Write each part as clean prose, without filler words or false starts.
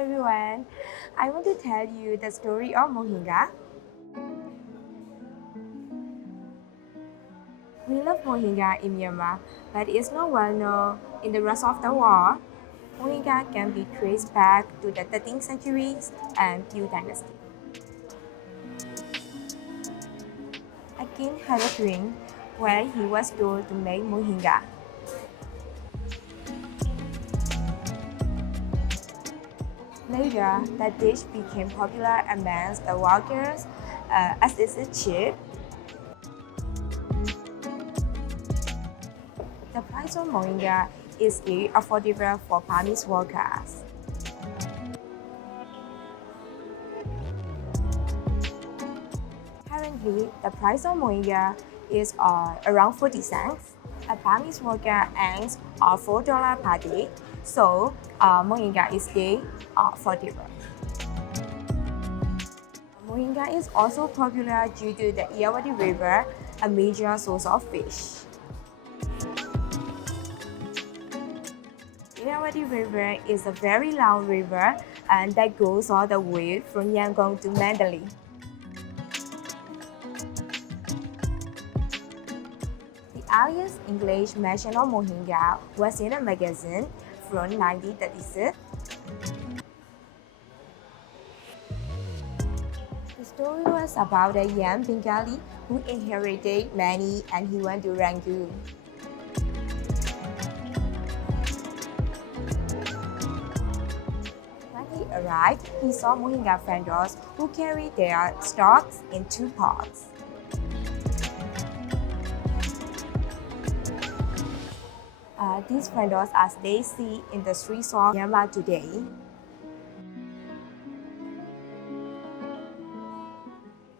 everyone, I want to tell you the story of Mohinga. We love Mohinga in Myanmar, but it's not well known in the rest of the world. Mohinga can be traced back to the 13th century and Phoo dynasty. A king had a drink where he was told to make Mohinga. Later, the dish became popular amongst the workers as it is cheap. The price of Mohinga is affordable for Burmese workers. Currently, the price of Mohinga is around 40 cents. A Burmese worker earns $4 per day, so Mohinga is still affordable. Mohinga is also popular due to the Irrawaddy River, a major source of fish. Irrawaddy River is a very long river and that goes all the way from Yangon to Mandalay. The earliest English mention of Mohinga was in a magazine from 1936. The story was about a young Bengali who inherited money and he went to Rangoon. When he arrived, he saw Mohinga vendors who carried their stocks in 2 pots. These vendors are still seen in the streets of Myanmar today.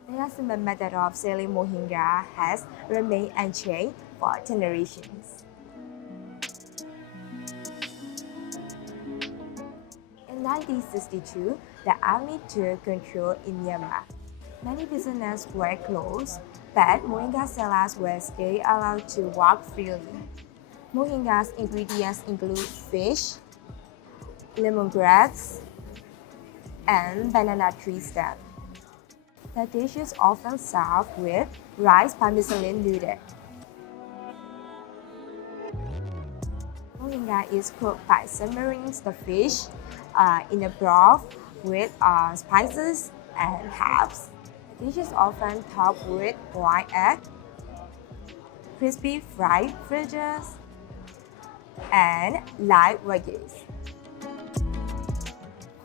Their simple method of selling Mohinga has remained unchanged for generations. In 1962, the army took control in Myanmar. Many businesses were closed, but Mohinga sellers were still allowed to walk freely. Mohinga's ingredients include fish, lemongrass, and banana tree stem. The dish is often served with rice parmesan noodle. Mohinga is cooked by simmering the fish in a broth with spices and herbs. The dish is often topped with boiled egg, crispy fried fritters, and live veggies.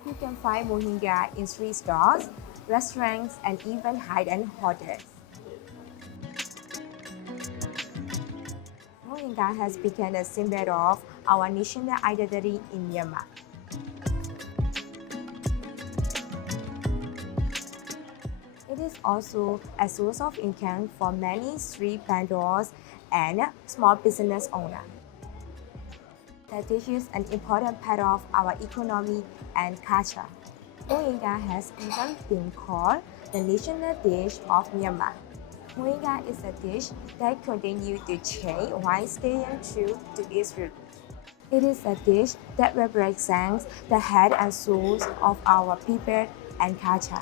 You can find Mohinga in street stores, restaurants, and even high-end hotels. Mohinga has become a symbol of our national identity in Myanmar. It is also a source of income for many street vendors and small business owners. The dish is an important part of our economy and culture. Mohinga has even been called the national dish of Myanmar. Mohinga is a dish that continues to change while staying true to its roots. It is a dish that represents the heart and soul of our people and culture.